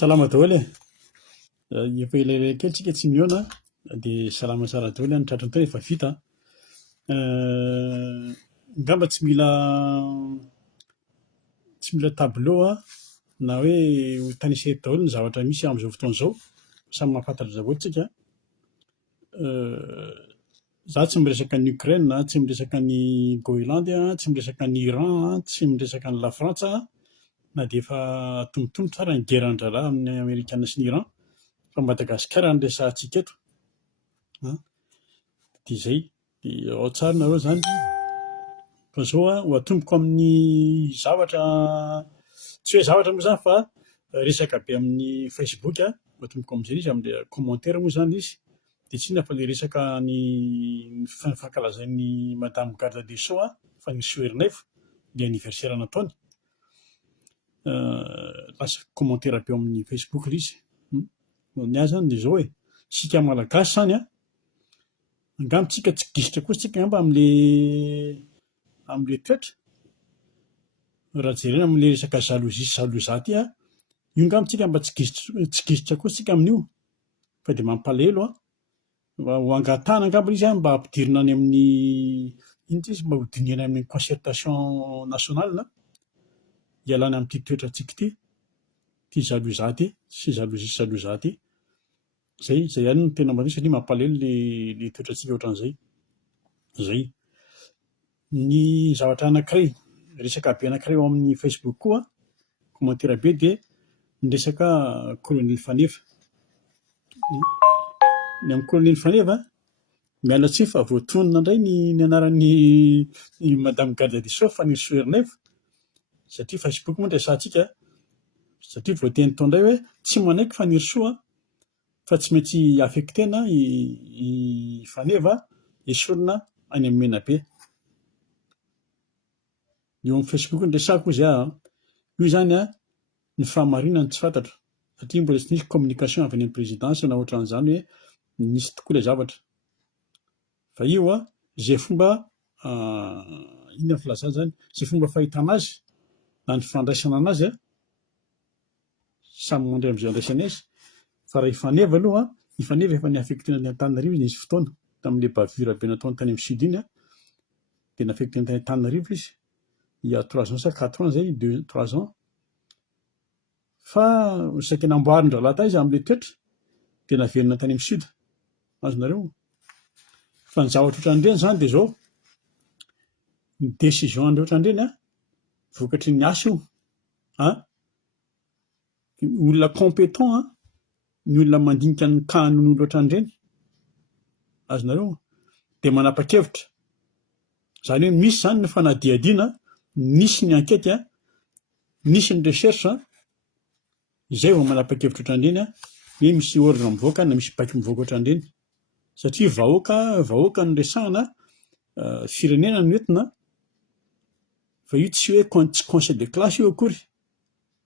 Salama daholo e. Efa elaela kely tsika tsy mihaona dia salama tsara daholo ny tratran'ny tao efa vita. Ngamba tsy mila tableau na hoe ho tanisery daholo ny zavatra misy amin'izao fotoana izao, samy mahafantatra daholo tsika. Za tsy miresaka ny Ukraine, tsy miresaka ny Groenland, tsy miresaka ny Iran, tsy miresaka ny La Frantsa, na dia efa tombotombo tsara ny guerre an-draharaha amin'ny Amerikana sy ny Iran, fa Madagasikara no resahantsika eto. Dia izay, dia ao tsara nareo izany. Fa izao ho atomboko amin'ny zavatra, tsy hoe zavatra moa izany fa resaka be amin'ny Facebook, ho atomboko amin'izay izy, amin'ilay commentaire moa izany izy. Dia tsy inona fa ilay resaka ny fankalazain'ny Madame Garde des Sceaux fa ny Soerinefo ilay anniversaire nataony. Lasa commentaire be amin'ny Facebook ilay izy. Ny azy zany dia izao hoe isika malagasy izany angamba tsika tsy gisitra koa tsika angamba amin'ilay toetra. Raha jerena amin'ilay resaka jalousie sy jaloux ity io angamba tsika mba tsy gisitra koa tsika amin'io, fa dia mampalahelo ho angatahana angamba izy mba hampidirina any amin'ny inona izy, mba hodinina amin'ny concertation nationale hialana amin'ity toetrantsika ity, ity jaloux ity sy jalousie sy jaloux ity. Izay ihany no tena marina satria mampalahelo ilay toetrantsika ohatran'izay. Izay. Ny zavatra anankiray, resaka be anankiray ao amin'ny Facebook koa, commentaire be dia ny resaka Colonel Fanefa. Ny amin'ny Colonel Fanefa miala tsiny fa voatonona indray ny anaran'ny Madame Garde des Sceaux fa ny Soerinefo, satria Facebook moa no resahantsika, satria voateny tao indray hoe tsy manaiky fa ny Soa fa tsy maintsy affectena i Faneva esorina any amin'ny Menabe. Eo amin'ny Facebook no resahako izy io izany ny fahamarinana tsy fantatra, satria mbola tsy nisy communication avy any amin'ny présidence na ohatran'izany hoe nisy tokoa ilay zavatra. Fa io izay fomba inona ny filazana izany, izay fomba fahitana azy na ny fandraisana anazy samy mandray amin'izay andraisany azy. Fa raha i Faneva aloha, i Faneva efa ni-affectena any Antananarivo izy nisy fotoana tamin'ilay bavure be nataony tany amin'ny sud iny dia ni-affectena tany Antananarivo izy il y a 3 ans sa 4 ans zay, 3 ans. Fa saika namboarin-drahalahy tany izy amin'ilay toetra dia naverina tany amin'ny sud. Azonareo? Fa ny zavatra ohatran'ireny izany dia izao, ny décision andreo ohatran'ireny vokatry ny asa io. Olona compétent ny olona mandinika ny kanon'olona ohatran'ireny. Azonareo? Dia manapa-kevitra. Izany hoe misy izany ny fanadihadiana, nisy ny ankety, nisy ny recherche, izay vao manapa-kevitra ohatran'ireny hoe misy ordre mivoaka na misy baiko mivoaka ohatran'ireny. Satria vahoaka no resahana, firenena no entina, fa io tsy hoe tsy conseil de classe io akory,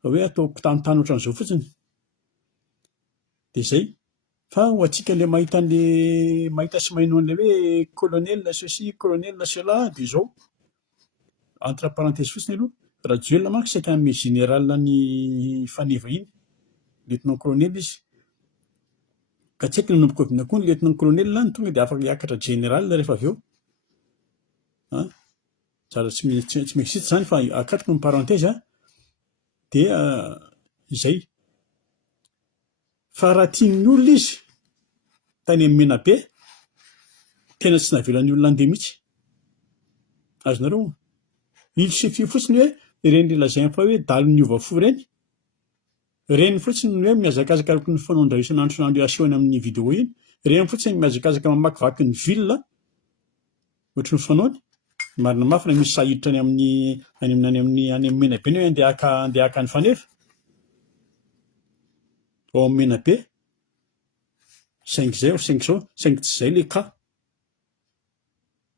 fa hoe ataoko tanontany ohatran'izao fotsiny. Dia izay. Fa ho antsika ilay mahita sy maheno an'ilay hoe colonel ceci, colonel cela dia izao, entre parenthèse fotsiny aloha, Rajoelina manko saika hanome général ny Faneva iny, lieutenant colonel izy. Ka tsy haiko ny nanomboka avy koa ny lieutenant colonel ny tonga dia afaka hiakatra général rehefa avy eo. Tsy miexiste izany fa akatoko ny parenthèse dia izay. Fa raha tian'ny olona izy tany amin'ny Menabe, tena tsy navelan'ny olona andeha mihitsy. Azonareo? Il suffit fotsiny hoe ireny lazainy fa hoe daly niova fo ireny, ireny fotsiny hoe mihazakazaka araka ny fanaondraha isan'andro asehony amin'ny vidéo iny, ireny fotsiny mihazakazaka mamakivaky ny ville ohatry ny fanaony, marina mafy na misy sahiditra any amin'ny Menabe hoe andeha haka ny Fanefa ao amin'ny Menabe, saingy izay tsy izay ilay cas.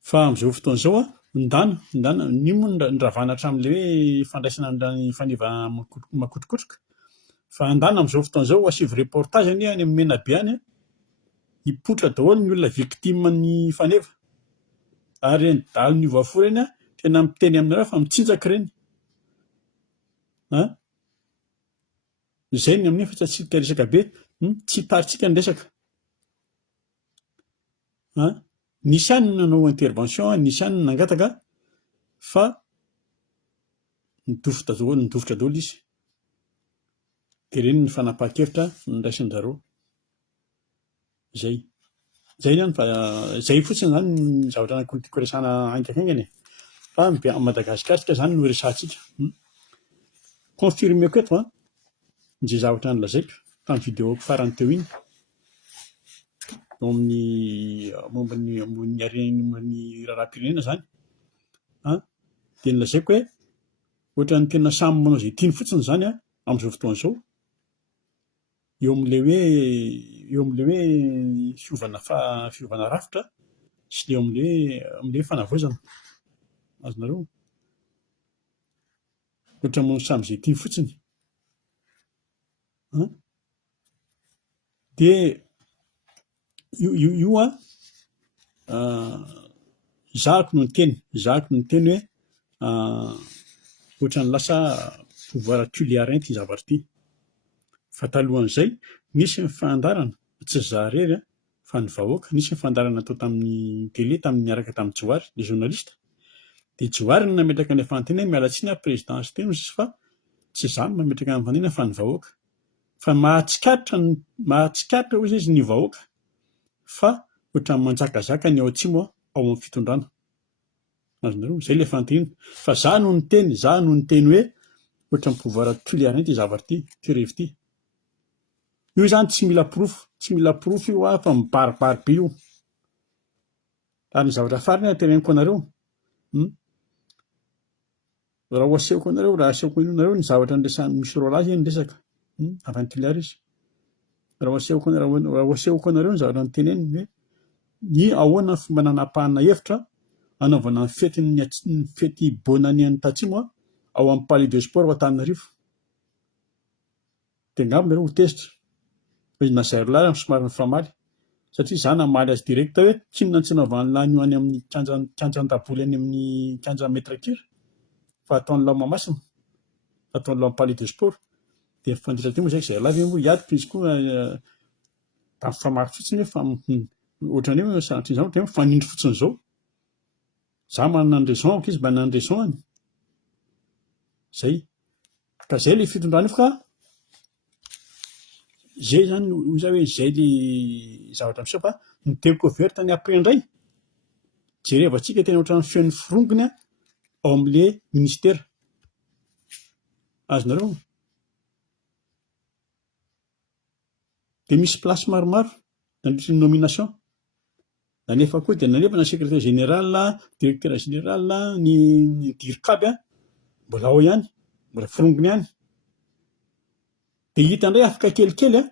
Fa amin'izao fotoana izao ndana ny moa ny ravana hatramin'ilay hoe fandraisana ny Faneva makotrokotroka. Fa andana amin'izao fotoana izao asivo reportage any amin'ny Menabe any, hipoitra daholo ny olona victime ny Faneva. Ary ireny daly niova fo ireny tena miteny aminareo fa mitsinjaka ireny. Zay ny amin'ny fa tsy resaka be, tsy taritsika ny resaka. Nisy ihany nanao intervention, nisy ihany nangataka fa nidofotra daholo izy. Dia ireny ny fanapahan-kevitra niraisan-jareo. Zay. Zay ihany fa zay fotsiny izany ny zavatra tiako resahana haingahaingana e. Fa Madagasikara tsika izany no resahantsika. Confirmeko eto izay zavatra nolazaiko tamin'ny vidéoko farany teo iny. Eo amin'ny momban'ny raharaham-pirenena izany. Dia nolazaiko hoe ohatran'ny tena samy manao izay tiany fotsiny izany amin'izao fotoana izao. Eo amin'ilay hoe fiovana rafitra sy eo amin'ilay fanavaozana. Azonareo? Ohatra manao samy izay tiany fotsiny. Dia io izahako no niteny hoe ohatran'ny lasa pouvoir tuléarin ity zavatra ity. Fa talohan'izay nisy ny fandarana, tsy izaho irery fa ny vahoaka, nisy ny fandarana atao tamin'ny télé niaraka tamin'ny Johary, ilay journaliste. Dia Johary no nametraka ny fanontaniana hoe miala tsiny présidence teo fa tsy izaho no nametraka ny fanontaniana fa ny vahoaka. Fa mahatsikatra hozy izy ny vahoaka fa ohatran'ny manjakazaka ny ao atsimo ao amin'ny fitondrana. Azonareo? Izay ilay fanontaniana. Fa izaho no niteny hoe ohatran'ny pouvoir tuléarin ity zavatra ity, ity rehefa ity. Io izany tsy mila proof io fa mibaribary be io. Ary ny zavatra farany teneniko anareo, raha asehoko anareo ny zavatra misy rôla azy ny resaka avy any Tuléar izy. Raha asehoko anareo ny zavatra niteneniny hoe ny ahoana ny fomba nanapahana hevitra anaovana ny fety bonanian'ny tatsimo ao amin'ny Palais de Sport ao Antananarivo. Dia angamba ireo ho tezitra. Na izay rolahy somary mifamaly. Satria izaho namaly azy direkta hoe kinona tsy naovan'ny lahy any amin'ny kianjan-daboly any amin'ny kianja Metrakira fa ataon'ny lahy Mahamasina, ataon'ny lahy Palais de Sport. Dia fandritra teo moa izay izay lahy moa hiady izy koa tamin'ny famaky fotsiny hoe ohatran'ny hoe sanatria izao dia mifanindry fotsiny izao. Izaho manana ny raison-ako, izy manana ny raison-any. Zay. Ka izay ilay fitondrana io ka izay izany hoe izay ilay zavatra miseho fa ny découverte ny après indray. Jerevantsika tena ohatran'ny feon'ny firongony ao amin'ilay ministera. Azonareo? Dia misy plasy maromaro nandritra ny nomination. Nanefa koa dia nanefa na secrétaire général, directeur général, ny dirikaby mbola ao ihany, mbola firongony ihany. Dia hita indray afaka kelikely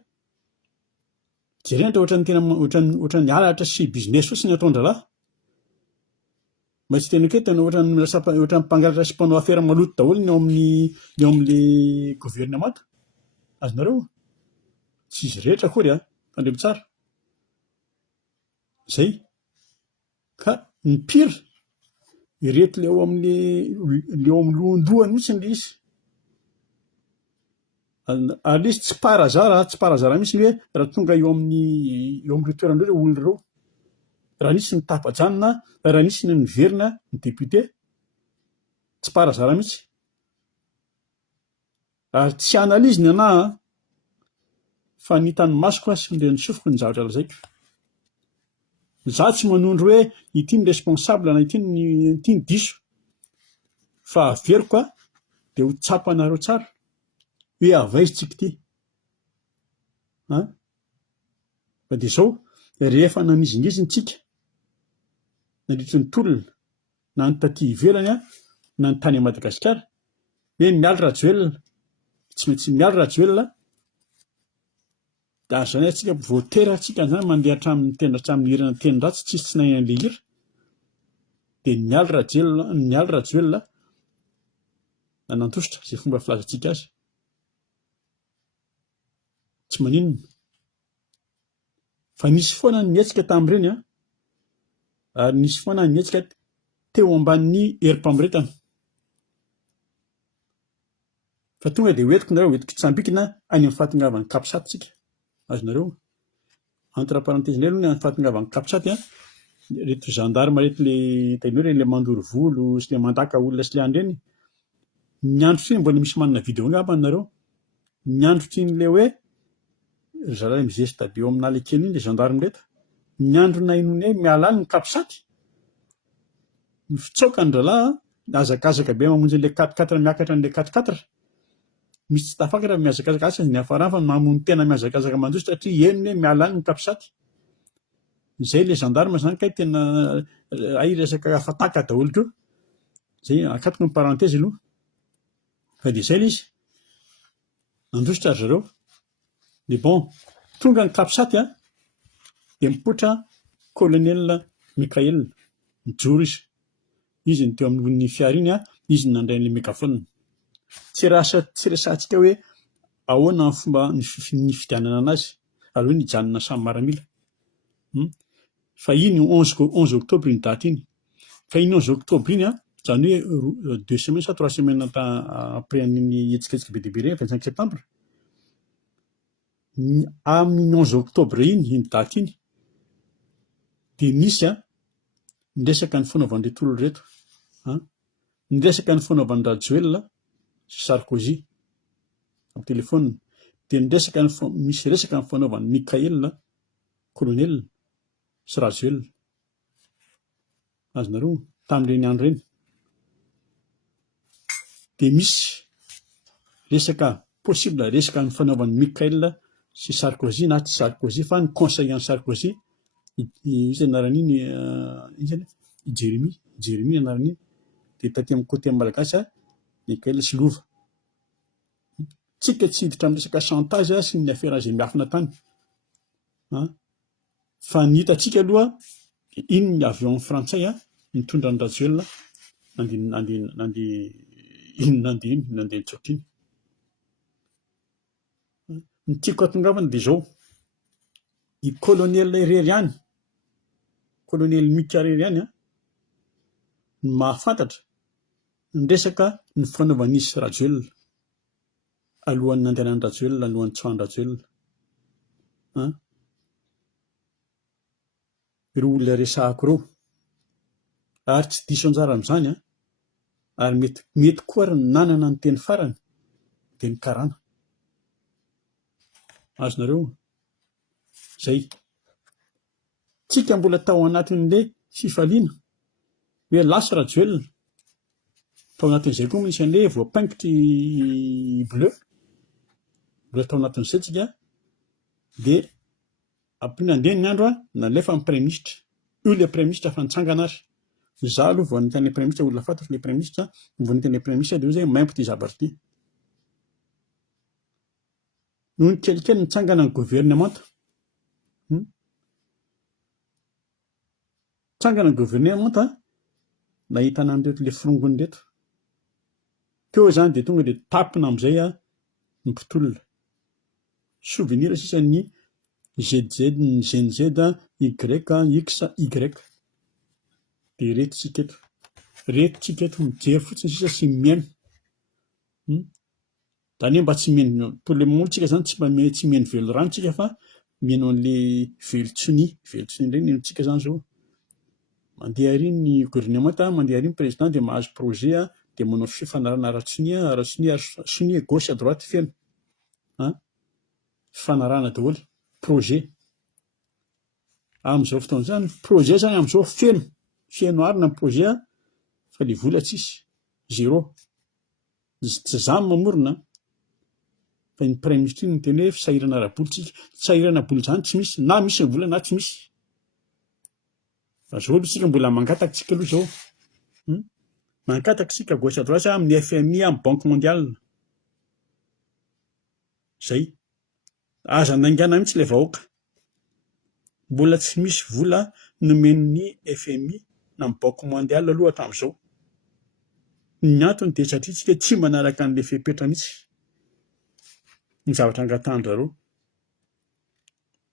jerena ohatran'ny halatra sy business fotsiny ataon-dralahy. Mba tsy teneniko hoe tena ohatran'ny mpangalatra sy mpanao afera maloto daholo ny ao amin'ilay gouvernement. Azonareo? Tsy izy rehetra akory fandremo tsara. Zay. Ka ny pire ireto ilay ao amin'ny lohan-dohany mihitsy ilay izy. Ary izy tsy parazara mihitsy hoe raha tonga eo amin'ireo toeran'ireo olona ireo. Raha nisy ny tapajanona, raha nisy ny niverina ny député, tsy parazara mihitsy. Ary tsy analizy ny anahy fa ny hitan'ny masoko sy ny sofiko ny zavatra lazaiko. Izaho tsy manondro hoe ity ny responsable na ity ny diso. Fa averiko dia ho tsapanareo tsara hoe avaisintsika ity. Fa dia izao rehefa nanizingiziny-tsika nandritra ny tolona na ny taty ivelany na ny tany Madagasikara hoe mialy Rajoelina, tsy maintsy mialy Rajoelina. Dia azany antsika voatera antsika izany mandeha hatramin'ny hirana teny-dratsy tsisy tsy nahay an'ilay hira. Dia mialy Rajoelina nanantositra izay fomba filazantsika azy. Tsy maninona. Fa nisy foana ny mietsika tamin'ireny ary nisy foana ny mietsika teo ambanin'ny herim-pamoretana. fa tonga dia hoentiko nareo hoentiko tsambikina any amin'ny fahatongavan'ny kapisaty tsika. Azonareo entre parenthèse indray aloha ny fahatongavan'ny kapisaty reto gendarme reto le tainao le mandoro volo sy le mandaka olona sy le andreny. Ny andro tsy mbola misy manana vidéo angamba nareo. Ny andro tsy le hoe zara mizesta be eo amin'ala kely iny le gendarme reto. Ny andro nainony hoe miala any ny kapisaty. Ny fitsaoka ny ralahy azakazaka be mamonjy le 4x4 miakatra an'le 4x4. Misy tsy tafakatra miazakazaka asa ny hafarana fa mamono tena miazakazaka mandroso satria henony hoe miala any ny kapisaty. Izay le gendarme zany kay tena ay resaka afataka daholo keo. Zay akatoko ny parenthèse aloha. Fa dia izay izy nandrositra ry zareo. Dia bon, tonga ny kapisaty dia mipoitra colonel Mikael mijoro izy. Izy ny teo amin'ny fiara iny izy nandray an'ilay mégaphone. Tsy resahantsika hoe ahoana ny fomba ny fidianana anazy ary hoe nijanona samy maramila. Fa iny 11 octobre iny date iny. Fa iny 11 octobre iny zany hoe 2 semaines sa 3 semaines après an'iny etsiketsika be dia be ireny 25 septembre. Amin'ny 11 octobre iny date iny dia nisy niresaka ny fanaovan'ireto olona reto. Niresaka ny fanaovan'i Rajoel sy Sarkozy amin'ny telefônina. Dia misy resaka ny fanaovan'i Mikael, colonel sy Rajoel. Azonareo tamin'ireny andro ireny. Dia misy resaka possible resaka ny fanaovan'i Mikael sy Sarkozy na tsy Sarkozy fa ny conseillant Sarkozy. Izay anaran'iny Jérémy anaran'iny. Dia taty amin'ny côté malagasy Mikael Silova. Tsika tsy hiditra amin'ny resaka chantage sy ny affaire izay miafina tany. Fa ny hitantsika aloha iny ny avion frantsay nitondra ny Rajoel nandeha nitsoaka iny. Ny tiako hatongavana dia izao. I colonel Irery ihany, colonel Mikael Irery ihany ny mahafantatra ny resaka ny fanaovan'izy Rajoel alohan'ny nandehanan'ny Rajoel, alohan'ny tsoan'ny Rajoel. Ireo olona resahako ireo ary tsy diso anjara amin'izany ary mety koa ary ny nanana ny teny farany dia ny karana. Azonareo zay. Tsika mbola tao anatin'ilay fifaliana hoe lasa Rajoel. Tao anatin'izay koa misy an'ilay voapaingitry bleu. Mbola tao anatin'izay tsika. Dia nandeha ny andro nalefa amin'ny premier ministre. Io ilay premier ministre fa nitsangana ary. Izaho aloha vao nitan'ilay premier ministre olona fantatro ilay premier ministre vao nitan'ilay premier ministre dia hoe maimbo ty zabarity. Noho ny kelikely nitsangana ny gouvernement. Nitsangana ny gouvernement nahitana an'ireto ilay firongony reto. Teo zany dia tonga dia tapina amin'izay ny mpitolona. Souvenir sisa ny ZZ, ny GNZ, Y, X, Y. Dia reto tsika eto mijery fotsiny sisa sy miaino. Zany hoe mba tsy miaino problème tsika zany tsy miaino velo rano tsika fa miaino an'ilay velontsony ireny no tsika zany zao. Mandeha ary ny gouvernement, mandeha ary ny président dia mahazo projet dia manao fifanarana aratsony gauche à droite feno. Fifanarana daholo projet. Amin'izao fotoana izany projet zany amin'izao feno arina ny projet fa ilay vola tsisy, zéro. Tsy zany mamorona fa ny premier ministre ny teny hoe fisahirana ara-bolitsika. Fisahirana boly zany tsy misy, na misy ny vola na tsy misy. Fa izao aloha tsika mbola mangataka tsika aloha izao. Mangataka tsika gauche à droite amin'ny FMI, amin'ny banque mondiale. Zay. Aza naingana mihitsy ilay vahoaka. Mbola tsy misy vola nomen'ny FMI na ny banque mondiale aloha hatramin'izao. Ny antony dia satria tsika tsy manaraka an'ilay fepetra mihitsy. Ny zavatra angatahany zareo.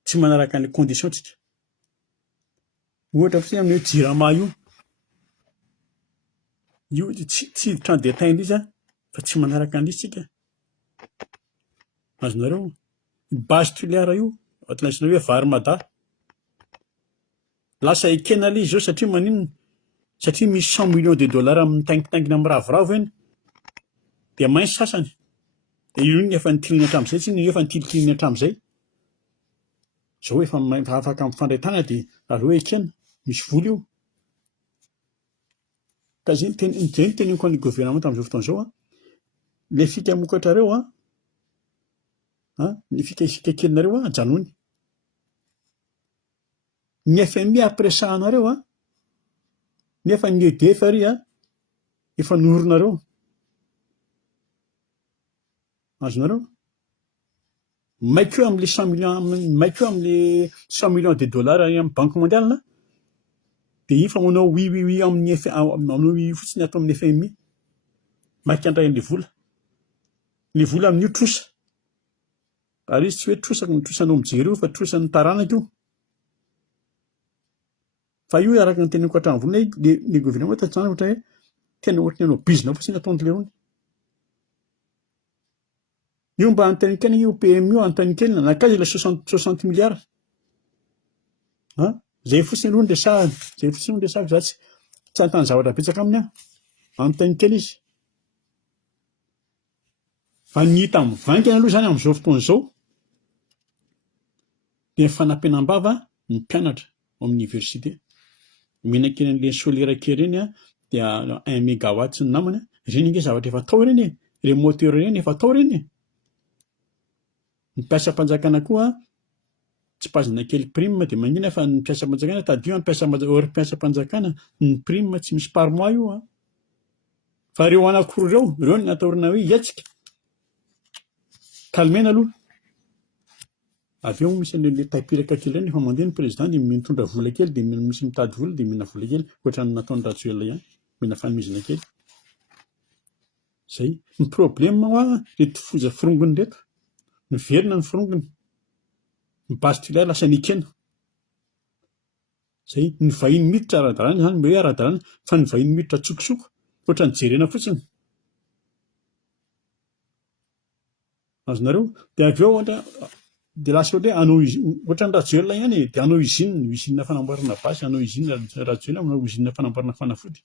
Tsy manaraka an'ilay condition tsika. Ohatra fotsiny amin'ny jirama io tsy hiditra ny détail izy fa tsy manaraka an'izy tsika. Azonareo base tuliara io atlantsina hoe vary mada lasa ekena ilay izy zao satria maninona satria misy 100 millions de dollars mitaingitaingina amin'ny ravoravo eny dia mainsy sasany dia io ny efa nitilina hatramin'izay tsy ny efa nitilitilina hatramin'izay zao efa afaka mifandray tana dia aleo ekena misy vola io ka izay ny teneniko an'ny gouvernement tamin'izao fotoana izao ilay fikamokatrareo ny fikakelinareo ajanony ny FMI apresahanareo nefa ny EDF ary efa noronareo azonareo maikeo amin'le 100 millions maikeo amin'le 100 millions de dollars amin'ny banque mondiale dia iny fa manao oui amin'ny manao oui fotsiny atao amin'ny FMI maika andrain'le vola amin'io trosa ary izy tsy hoe trosako ny trosanao mijery io fa trosan'ny taranaka io fa io araka ny teneniko hatramin'ny vola le gouvernement tatrana ohatra hoe tena ohatran'ny anao bizina fotsiny ataon'le rony io mba antanikena io PMI io antanikena nakaiza ilay 60 milliards zay fotsiny aloha ny resahany zay fotsiny ny resahako za tsy antany zavatra betsaka aminy antanikena izy fa ny hita mivangana aloha zany amin'izao fotoana izao dia ny fanampenam-bava ny mpianatra ao amin'ny université menakena an'ilay solera kely eny dia 1 mégawatt sy ny namany ireny nge zavatra efa atao ireny ireny moteur ireny efa atao ireny ny mpiasam-panjakana koa tsy pazina kely prime dia manina fa ny mpiasam-panjakana tadio mpiasam-panjakana ny prime tsy misy par mois io fa ireo anankiroa ireo ny nataorina hoe hiatsika kalmena aloha avy eo misy an'ilay tapiraka kely ireny efa mandeha ny président dia mitondra vola kely dia misy mitady vola dia mena vola kely ohatra ny nataony Rajoelina ihany mena fanomezana kely zay ny problème reto foza firongony reto miverina ny firongony ny base tulaire lasa nikena zay ny vahiny miditra ara-dalàna zany hoe ara-dalàna fa ny vahiny miditra tsokosoko ohatra ny jerena fotsiny azonareo dia avy eo dia lasa hoe ohatra ny Rajoelina ihany dia anao usine fanamboarana basy anao usine Rajoelina manao usine fanamboarana fanafody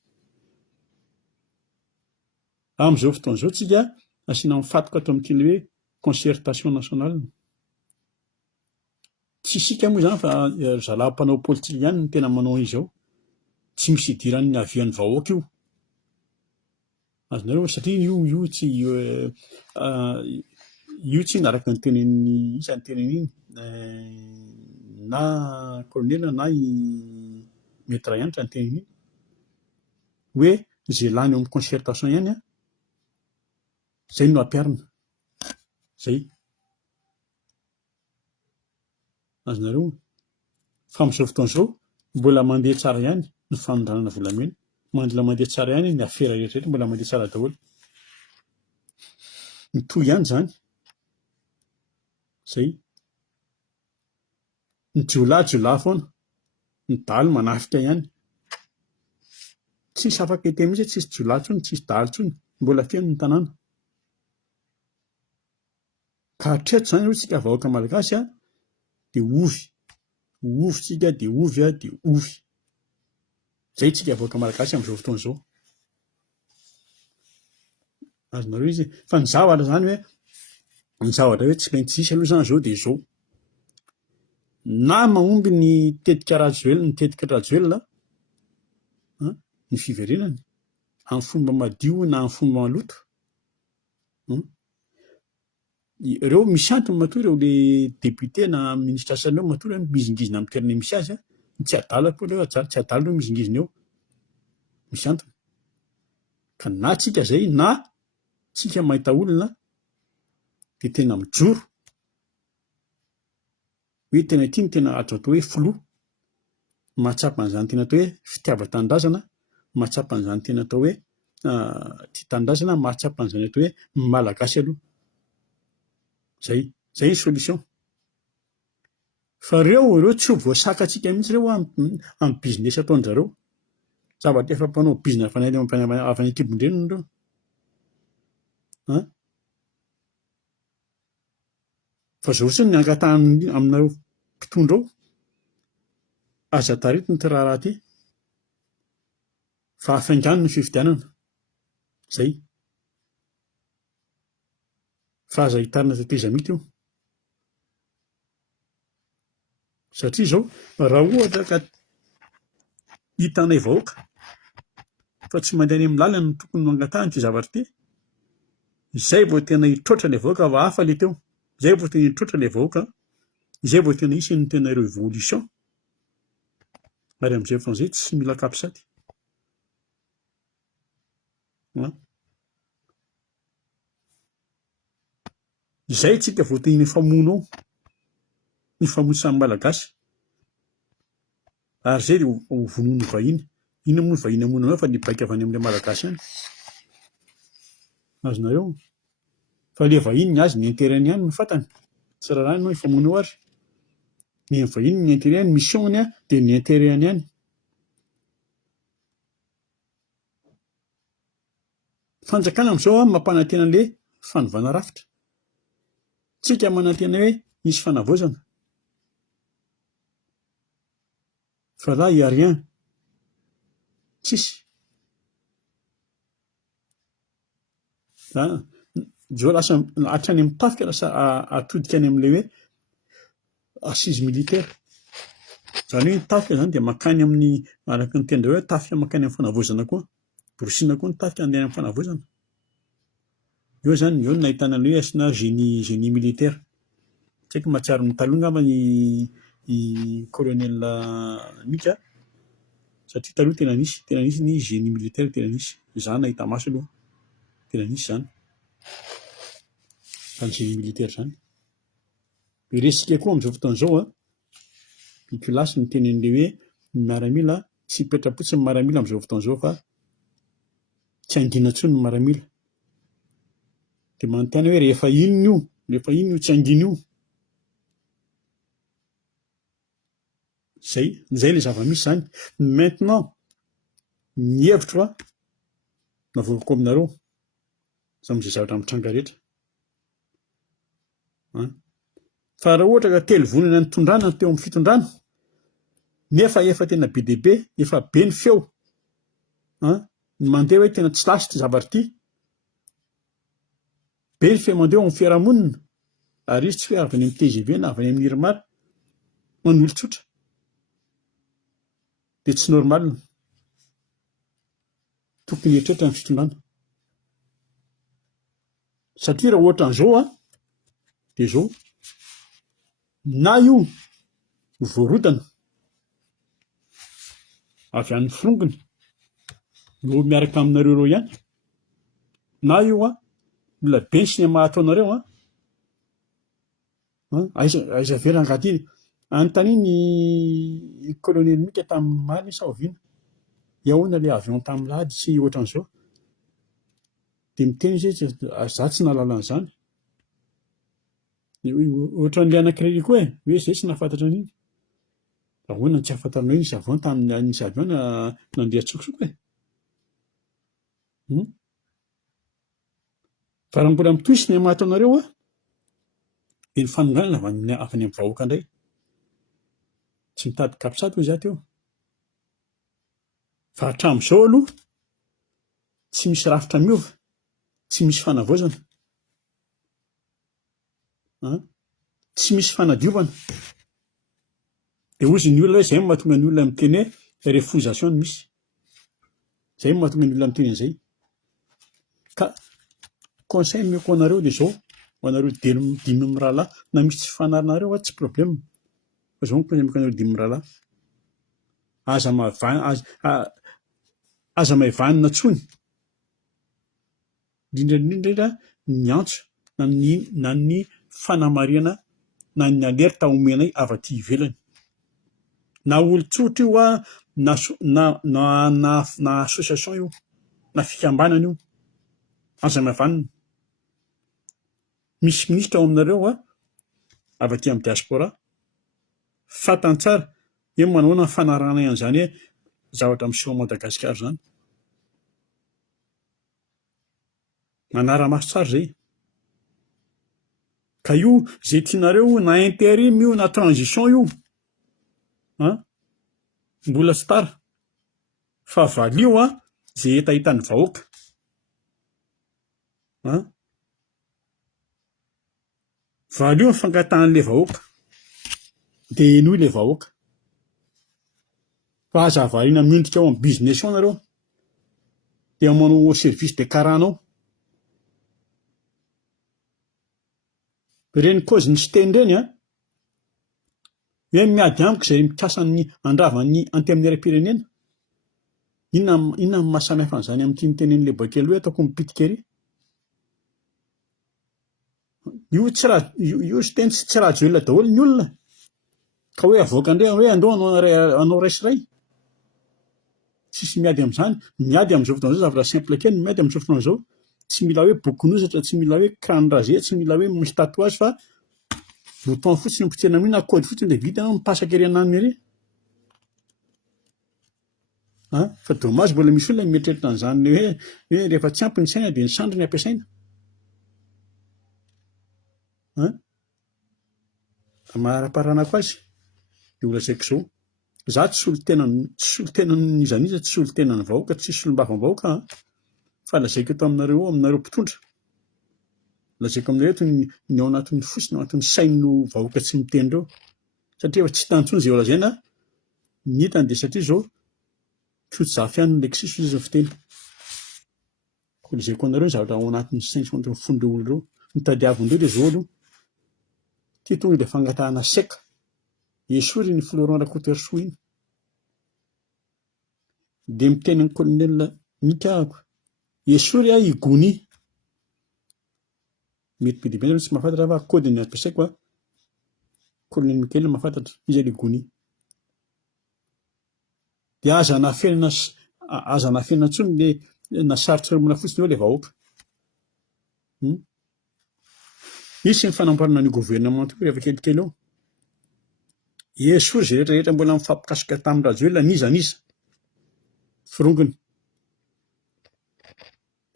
amin'izao fotoana izao tsika asiana mifatoka ato amin'ity hoe concertation nationale tsy isika moa zany fa zalam-panao politika ihany ny tena manao izao tsy misy idiran'ny avian'ny vahoaka io azonareo satria io tsy naraka ny tenen'ny isan'ny tenen'iny na kolonela na maître Yantra ny tenen'iny hoe zay lany eo amin'ny concertation ihany zay no ampiarina zay azonareo fa amin'izao fotoana izao mbola mandeha tsara ihany ny fanondranana volamena mbola mandeha tsara ihany ny afera rehetrarehetra mbola mandeha tsara daholo mitohy ihany zany zay ny jiolahy foana ny daly manafika ihany tsisy afaka hiteny mihitsy tsisy jiolahy tsony tsisy daly tsony mbola feno ny tanàna ka hatreto zany tsika vahoaka malagasy dia ovy tsika dia ovy zay tsika vahoaka malagasy amin'izao fotoana izao azonareo izy fa ny zavatra zany hoe tsy maintsy hisy aloha zany zao dia izao na mahomby ny tetika Rajoelina ny fiverenany amin'ny fomba madio na amin'ny fomba maloto ireo misy antony matoa ireo le député na ministra sasany eo matoa mizingizina amin'ny toerana misy azy tsy adala koa ireo ajara tsy adala ireo mizingizina eo misy antony ka na tsika zay na tsika mahita olona dia tena mijoro hoe tena ity ny tena azo atao hoe filoha mahatsapa an'izany tena atao hoe fitiavan-tanindrazana mahatsapa an'izany tena atao hoe tia tanindrazana mahatsapa an'izany atao hoe malagasy aloha zay ny solution fa ireo tsy ho voasakatsika mihitsy ireo amin'ny business ataon'zareo zavatra efa mpanao business avy any an-kibon-dreniny ireo fa zao siny ny angatahany aminareo mpitondra ao, aza taritiny ty raharaha ty, fa hafaingany ny fifidianana. Zay. Fa aza hitarina teteza mity io. Satria zao, raha ohatra ka hitanay vahoaka fa tsy mandeha any amin'ny lalana no tokony no angatahany ty zavatra ty, izay vao tena hitroatra ilay vahoaka fa hafa le teo. Izay vao tena hitroatra ilay vahoaka, izay vao tena hisy ny tena ireo évolution. Ary amin'izay fotoan'izay tsy mila kapisaty. Izay tsika vao tena famono ao, ny famonosan'ny malagasy. Ary zay dia ho vonoiny vahiny. Ino moa ny vahiny hamonana fa ny baika avy any amin'ilay malagasy ihany. Azonareo? Fa ilay vahiny ny azy ny intérêt-ny ihany no fantany. Tsy raha ihany no hifamono eo ary. Ny vahiny ny intérêt-ny, mission-ny dia ny intérêt-ny ihany. Fanjakana amin'izao mampanantena an'ilay fanovana rafitra. Tsika manantena hoe hisy fanavaozana. Fa là il y a rien. Tsisy. Zao lasa hatrany amin'ny tafika lasa atodika any amin'ilay hoe assise militaire. Izany hoe tafika izany dia mankany amin'ny, araka ny tendreo hoe tafika mankany amin'ny fanavaozana koa. Borosiana koa ny tafika andeha amin'ny fanavaozana. Eo zany, eo no nahitana ny hoe asiana génie militaire. Tsy haiko mahatsiaro ny taloha angamba ny colonel Mika, satria taloha tena nisy ny génie militaire, tena nisy. Izaho nahita maso aloha, tena nisy izany. Izany génie militaire izany. Iresika koa amin'izao fotoan'izao ny kilasy ny tenin'ilay hoe ny miaramila tsy hipetra-potsiny ny miaramila amin'izao fotoan'izao fa tsy angina intsony ny miaramila. Dia manontany hoe rehefa inona io tsy angina io. Zay ilay zava-misy zany. Maintenant, ny hevitro navokako aminareo amin'izay zavatra mitranga rehetra. Fa raha ohatra ka telo vonona ny tondrana teo amin'ny fitondrana, nefa efa tena be dia be, efa be ny feo, ny mandeha hoe tena tsy lasy ty zavatra ty, be ny feo mandeha amin'ny fiarahamonina, ary izy tsy hoe avy any amin'ny TGV na avy any amin'ny Irmar, man'olon-tsotra, dia tsy normalina. Tokony hieritreritra ny fitondrana. Satria raha ohatra an'izao dia izao, na io voarodana avy an'ny firongony no miaraka aminareo ireo ihany, na io olona be ny sinema ataonareo, aiza very angaty anontany ny colonel Mika tamin'ny maly sa oviana, iahoana ilay avion tamin'ny lahady sy ohatran'izao, dia miteny izy izaho tsy nahalala an'izany. Ohatran'ilay anankiray koa hoe izay tsy nahafantatra an'iny. Ahoana tsy ahafantarana hoe nisy avion tamin'ny nisy avion nandeha tsokosoko fa raha mbola mitohy sinema ataonareo dia ny fanonganana avy any amin'ny vahoaka indray. Tsy mitady kapisaty hoy izaho teo. Fa hatramin'izao aloha tsy misy rafitra miova, tsy misy fanavaozana, tsy misy fanadiovana. Dia hozy ny olona hoe izay no mahatonga ny olona miteny hoe refusation no misy. Izay no mahatonga ny olona miteny an'izay. Ka conseil meko anareo dia izao, ho anareo dimy mirahalahy, na misy tsy fanahinareo tsy problème. Fa izao no conseil meko anareo dimy mirahalahy. Aza mahevanina tsony, indrindra ny antso na ny fanamariana na ny alerta omenay avy aty ivelany. Na olon-tsotra io na association io, na fikambanana io, aza mahevanina. Misy minisitra ao aminareo avy aty amin'ny diaspora, fantany tsara hoe manahoana ny fanarahana an'izany hoe zavatra miseho Madagasikara izany. Manara-maso tsara izay. Ka io zay tianareo na intérim io na transition io mbola tsy tara fa valio zay etahitan'ny vahoaka valio ny fangatahany le vahoaka dia enoy le vahoaka fa aza variana mindrika ao amin'ny business ao nareo dia manao service de caranao reny kaoziny sy teny reny hoe miady amiko izay mikasany andravany antemneram-pirenena inona ny mahasamihafa an'izany amin'ity nitenen'ilay bakely hoe ataoko mipitika ery io sy teny tsy ratsy olona daholo ny olona ka hoe avoaka indray hoe andao anao raisyray tsisy miady amin'izany miady amin'izao fotoana izao zavatra simple kely miady amin'izao fotoana izao tsy mila hoe boky nosatra tsy mila hoe crâne rasé tsy mila hoe misy tatouage fa bouton fotsiny potserina amin'iny na kody fotsiny dia vita mipasaka ery ananiny ery fa dommage mbola misy olona mieritreritra an'izany hoe rehefa tsy ampy ny saina dia ny sandry ny ampiasaina maharaparanako azy dia olazaiko izao za tsy solon-tenan'iza tsy solon-tenan'ny vahoaka tsy solom-bavam-vahoaka fa lazaiko eto aminareo mpitondra lazaiko aminareo eto ny ao anatin'ny fosiny ao anatin'ny sain'ny vahoaka tsy miteny ireo satria efa tsy hitantsony izay lazaina ny hitany dia satria izao tsotra zafy ihany ny leksis izy fiteny ko lazaiko aminareo ny zavatra ao anatin'ny sainy sy ao anatin'ny fon'ireo olona ireo mitadiavindreo dia izao aloha ty tonga dia fangatahana seka esory ny Florent Rakotoerso iny dia miteny ny colonel Mikahako esory igony mety be dia be tsy mahafantatra fa kody ny ampiasaiko colonel Mikael mahafantatra izy igony dia aza nafenana intsony le nasarotra romona fotsiny eo le vahoaka misy ny fanamboarana ny gouvernement rehefa kelikely eo esory zay rehetrarehetra mbola mifampikasoka tamin'ny rajoelona nizaniza firongony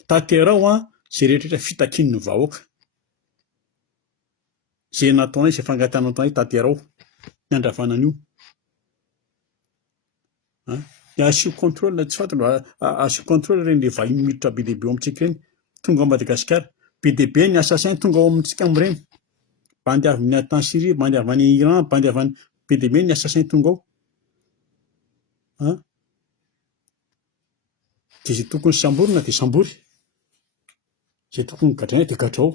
tanterao zay rehetrarehetra fitakian'ny vahoaka zay nataonay izay fangatahana nataonay tanterao ny andravanana io asio contrôle tsy fantatra asio contrôle reny le vahiny miditra be dia be ao amintsika reny tonga ao Madagasikara be dia be ny assassin tonga ao amintsika amin'ireny bandy avy ny tany Syrie bandy avy any Iran bandy avy any be dia be ny assassin tonga ao dia izay tokony samborina dia sambory izay tokony gadraina dia gadrao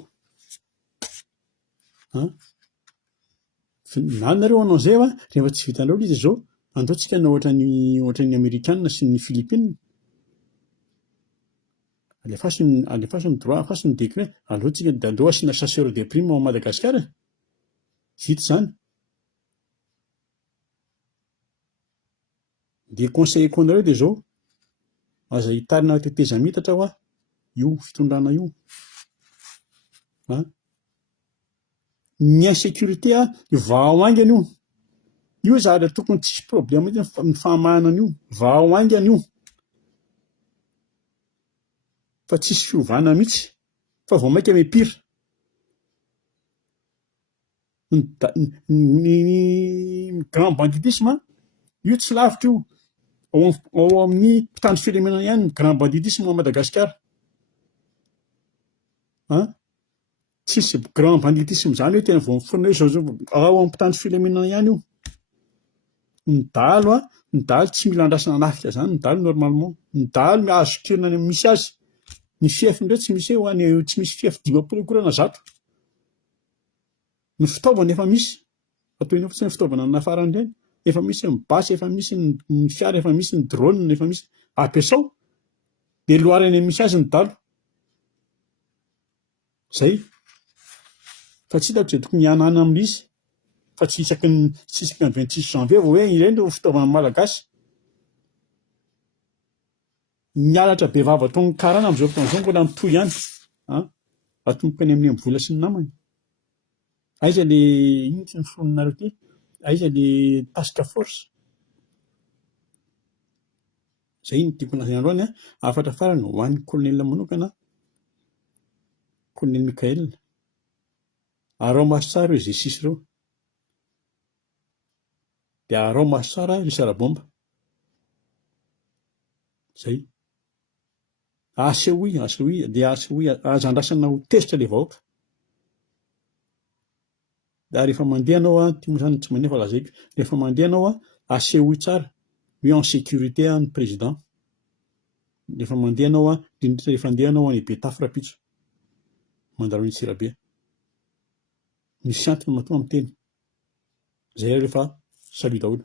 na nareo anao izay rehefa tsy vitanareo izy izao andaontsika na ohatran'ny Amerikanina sy ny Filipina alefaso ny droit afaso ny décret aleotsika dia aleo asiana chasseur de prime ao Madagasikara vita izany dia conseilleko anareo dia izao aza hitarina teteza mitatra io fitondrana io ny insécurité vao aingana io zavatra tokony tsisy problème ny fahamahanana io vao aingana io fa tsisy fiovana mihitsy fa vao maika mipira ny grand banditisme io tsy lavitra io ao amin'ny mpitandro filaminana ihany ny grand banditisme ao Madagasikara tsisy grand banditisme izany hoe tena vao miforona hoe zao ao amin'ny mpitandro filaminana ihany io ny dalo tsy mila andrasana nafika izany ny dalo normalement ny dalo azo kirina misy azy ny fiefindreo tsy misy hoe tsy misy fiefy 10% ny fitaovana efa misy atoina fotsiny fitaovana nafarany ireny efa misy ny basy efa misy ny fiara efa misy ny drone efa misy ampiasao dia loharany misy azy ny dalo zay fa tsy hitako izay tokony hianana amin'izy fa tsy isaky ny 26 janvier vao hoe ireny no fitaovana malagasy mialatra be vava taon'ny karana amin'izao fotoana izao mbola mitohy ihany atomboka any amin'ny vola sy ny namany aiza le ino tsy ny foronareo ty aiza le task force zay no tiako lazaina androany afatra farany ho an'ny colonel manokana colonel Mikael arao maso tsara io zay sisy reo. Dia arao maso tsara risy arabomba. Zay. Asehoy dia asehoy aza andrasana ho tezitra ilay vahoaka. Da rehefa mandeha anao ty moa zany tsy mandeha fa lazaiko. Rehefa mandeha anao asehoy tsara, hoe en sécurité ny président. Rehefa mandeha anao rehefa andeha anao any Betafy Rapitso, Mandaroy Antsirabe. Misy antony matoa amin'ny teny. Zay rehefa salut daholo.